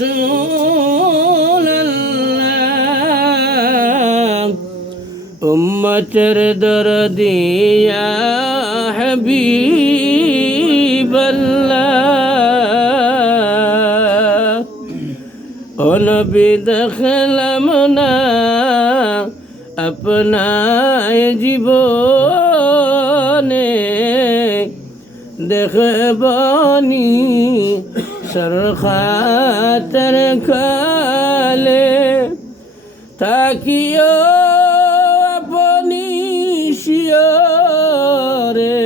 رسول الله. أمة دردي يا حبيب الله. أنا بدخل منا أبنا يجيبوني دخباني সরখাতর খালে থাকিও আপনি শিয়রে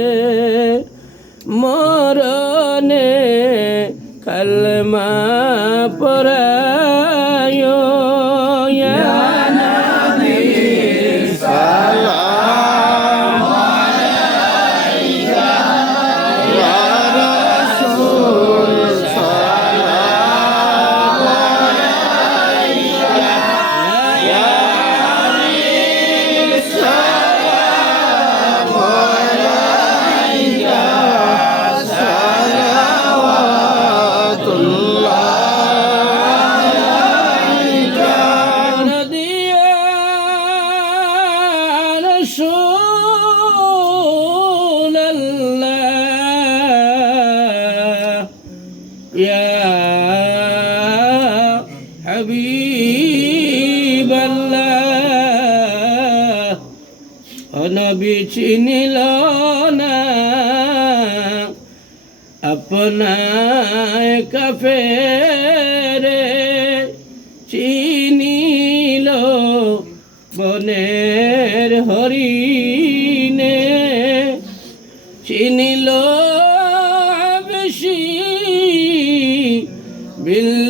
মরণে কলমা পরায় হাবিব আল্লাহ নবী চিনিল না আপনায় কাফে রে চিনিল বনের হরিণে চিনিল বেশি বিল